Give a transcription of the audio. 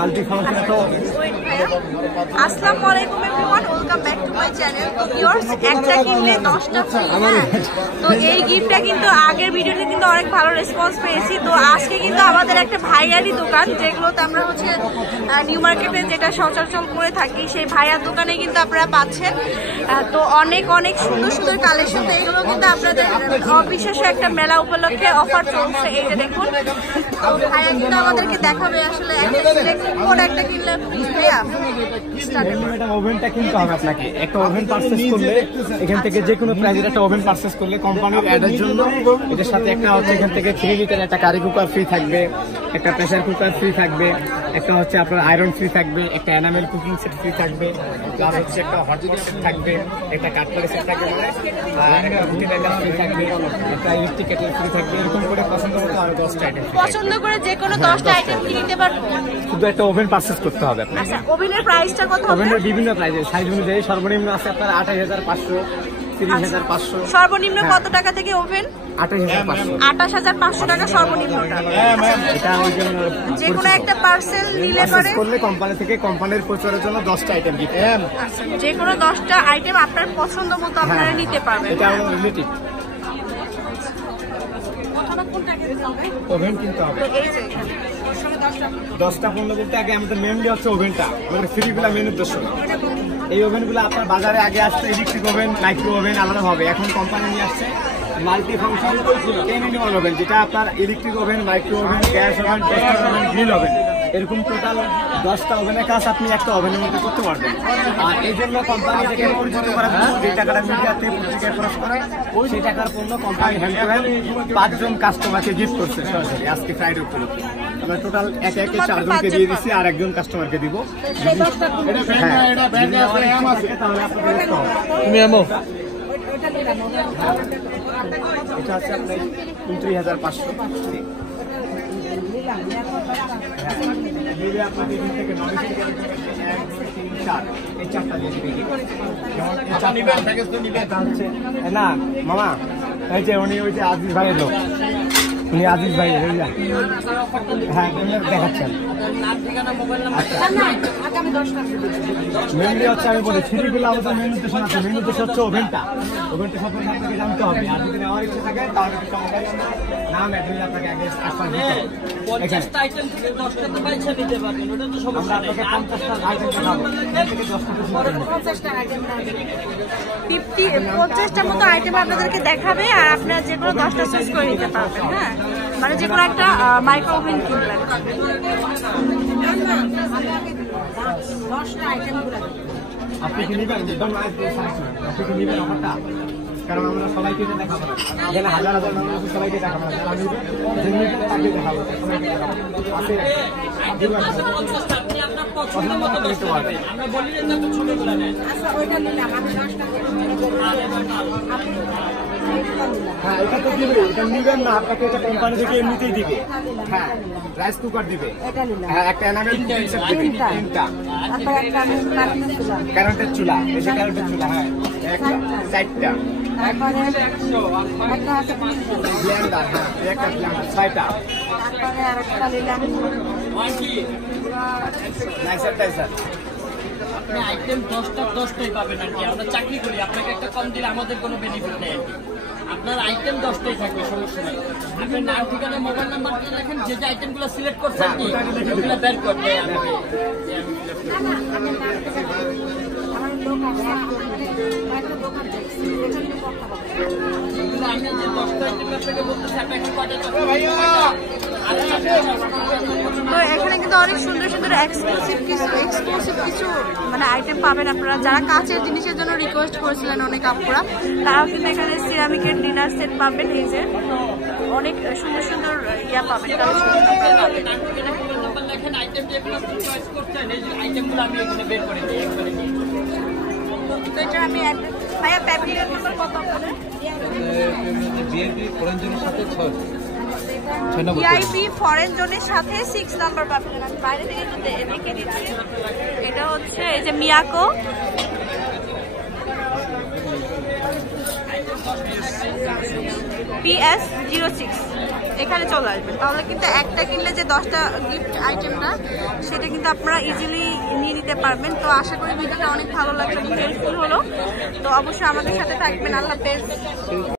Multi function তো আসসালামু আলাইকুম everyone welcome back to my channel তো ভিউয়ার্স একটা কিনলে 10টা ফ্রি হ্যাঁ? তো এই গিফটটা কিন্তু আগের ভিডিওতে কিন্তু অনেক ভালো রেসপন্স পেয়েছি। তো আজকে কিন্তু আমাদের একটা ভাইয়ারি দোকান যেগুলোতে আমরা হচ্ছে নিউ মার্কেটে যেটা সচরাচর করে থাকি সেই ভাইয়ার দোকানে কিন্তু আপনারা পাচ্ছেন। তো অনেক অনেক সুন্দর সুন্দর কালেকশন তো এগুলো কিন্তু আপনাদের অবিশ্বাস একটা মেলা উপলক্ষে অফার চলছে এই যে দেখুন। তো ভাইয়া কিন্তু আমাদেরকে দেখাবে আসলে একটা কিনলে। ম্যাডাম ওভেনটা কিনতে হবে আপনাকে। একটা ওভেন পারচেস করলে এখান থেকে যে কোনো প্রাইজের একটা ওভেন পারচেস করলে কোম্পানির অ্যাডের জন্য এটার সাথে একটা হচ্ছে এখান থেকে থ্রি লিটার একটা কারি কুকার ফ্রি থাকবে একটা প্রেসার কুকার ফ্রি থাকবে। একটা হচ্ছে আপনার আয়রন ফ্রি থাকবে একটা অ্যানামেল কুকিং সেট ফ্রি থাকবে প্লাস হচ্ছে একটা হট সেট থাকবে একটা কাঠপাড়ি সেট থাকবে আর একটা রুটি ফ্রি থাকবে একটা ইলেকট্রিক কেটল ফ্রি থাকবে এরকম করে পছন্দ মতো আমি দশটা আইটেম পছন্দ করে যে কোনো দশটা আইটেম কিনতে পারব। শুধু একটা ওভেন পারচেস করতে হবে আপনাকে। আচ্ছা ওভেনের প্রাইসটা কত হবে? ওভেনের বিভিন্ন প্রাইজের সাইজ অনুযায়ী সর্বনিম্ন আছে আপনার আঠাশ হাজার পাঁচশো। সর্বনিম্ন হ্যাঁ। কত টাকা থেকে ওভেন আঠাশ হাজার পাঁচশো। আটাশ হাজার পাঁচশো টাকা সর্বনিম্নটা ওই জন্য যে কোনো একটা পার্সেল নিলে পরে করলে কোম্পানি থেকে কোম্পানির প্রচারের জন্য দশটা আইটেম দিতে আচ্ছা, যে কোনো দশটা আইটেম আপনার পছন্দ মতো আপনারা নিতে পারবেন। এটা হলো ওভেন কিনতে হবে। এই যে দশটা পনেরো বলতে আগে আমাদের মেনলি হচ্ছে ওভেনটা আমাদের ফ্রিগুলা মেনুর দোষ এই ওভেনগুলো আপনার বাজারে আগে আসছে ইলেকট্রিক ওভেন মাইক্রো ওভেন আলাদা হবে। এখন কোম্পানি নিয়ে আসছে multi function ten in one oven যেটা আপনার electric oven micro oven gas oven oven grill oven এরকম টোটাল দশটা ওভেনের কাজ আপনি একটা ওভেনের মধ্যে করতে পারবেন। আর এই জন্য কোম্পানি থেকে পরিচিত জন্য যে টাকাটা মিডিয়াতে পত্রিকায় খরচ করে ওই সেই টাকার পণ্য কোম্পানি হ্যান্ড টু হ্যান্ড পাঁচজন কাস্টমারকে গিফট করছে। সরাসরি আজকে ফ্রাইডে উপলক্ষে। আমরা টোটাল একে একে চারজনকে দিয়ে দিচ্ছি আর একজন কাস্টমারকে দিব হ্যাঁ। তুমি এমো এটা হচ্ছে আপনার উনত্রিশ হাজার পাঁচশো না মামা এই যে উনি ওই যে আজিজ ভাইয়ের লোক উনি আজিজ ভাই হ্যাঁ দেখাচ্ছেন। মেনলি হচ্ছে আমি বলি থ্রিগুলো আমাদের মেন উদ্দেশ্য আছে মেন উদ্দেশ্য হচ্ছে ওভেনটা। ওভেনটা সম্পর্কে আপনাকে জানতে হবে। আর যদি নেওয়ার ইচ্ছে থাকে তাহলে আমাদের নাম অ্যাড্রেস আপনাকে আগে হবে। পঞ্চাশটা আইটেম থেকে দশটা তো বাইছা নিতে পারবেন ওটা তো সমস্যা নেই। আপনাকে পঞ্চাশটা আইটেম দেখাবো এখান থেকে দশটা পিস ফিফটি পঞ্চাশটার মতো আইটেম আপনাদেরকে দেখাবে আর আপনারা যে কোনো দশটা চুজ করে নিতে পারবেন হ্যাঁ? মানে যে কোনো একটা মাইক্রো ওভেন কিনবেন। আপনি কি নেবেন? একদম live দিয়ে সাহায্য করবেন। আপনি কি নেবেন অফারটা? কারণ আমরা সবাইকে এটা দেখাবো। এখানে হাজার হাজার মানুষ আছে, সবাইকে দেখাবো তাকে দেখাবো সবাইকে দেখাবো আপনি বলি না তো ছোটগুলো নেন হ্যাঁ এটা তো দিবে এটা নিবেন না আপনাকে এটা কোম্পানি থেকে এমনিতেই দিবে। হ্যাঁ রাইস কুকার দিবে। হ্যাঁ একটা এনামেল সেট দিবে তিনটা। কারেন্টের চুলা। এই যে কারেন্টের চুলা হ্যাঁ একটা চারটা। ব্লেন্ডার হ্যাঁ একটা ব্লেন্ডার ছয়টা। নাইসার টাইসার আপনি আইটেম দশটা দশটাই পাবেন আর কি। আমরা চাকরি করি আপনাকে একটা কম দিলে আমাদের কোনো বেনিফিট নেই আর কি। আপনার আইটেম দশটাই থাকবে সমস্যা নেই। আপনার নাম ঠিকানা মোবাইল নাম্বার লেখেন যে যে আইটেমগুলো সিলেক্ট করছেন কি ওগুলো বের আমাকে আমি যে দশটা আইটেম আপনাকে বলতেছি আপনি একটা কয়টা তো এখানে কিন্তু অনেক সুন্দর সুন্দর এক্সক্লুসিভ কিছু এক্সক্লুসিভ কিছু মানে আইটেম পাবেন আপনারা। যারা কাঁচের জিনিসের জন্য রিকোয়েস্ট করেছিলেন অনেক আপুরা, তারাও কিন্তু এখানে সিরামিকের ডিনার সেট পাবেন এই যে। অনেক সুন্দর সুন্দর ইয়া পাবেন আমি ভাইয়া নাম্বার কত আপনাদের? বিএনপি সাথে ছয়। ভিআইপি ফরেন জোনের সাথে সিক্স নাম্বার পাবেন। বাইরে থেকে একটু এটা হচ্ছে এই যে মিয়াকো। পিএস জিরো সিক্স এখানে চলে আসবেন। তাহলে কিন্তু একটা কিনলে যে দশটা গিফট আইটেমটা সেটা কিন্তু আপনারা ইজিলি নিয়ে নিতে পারবেন। তো আশা করি ভিডিওটা অনেক ভালো লাগল। হেল্পফুল হলো। তো অবশ্যই আমাদের সাথে থাকবেন। আল্লাহ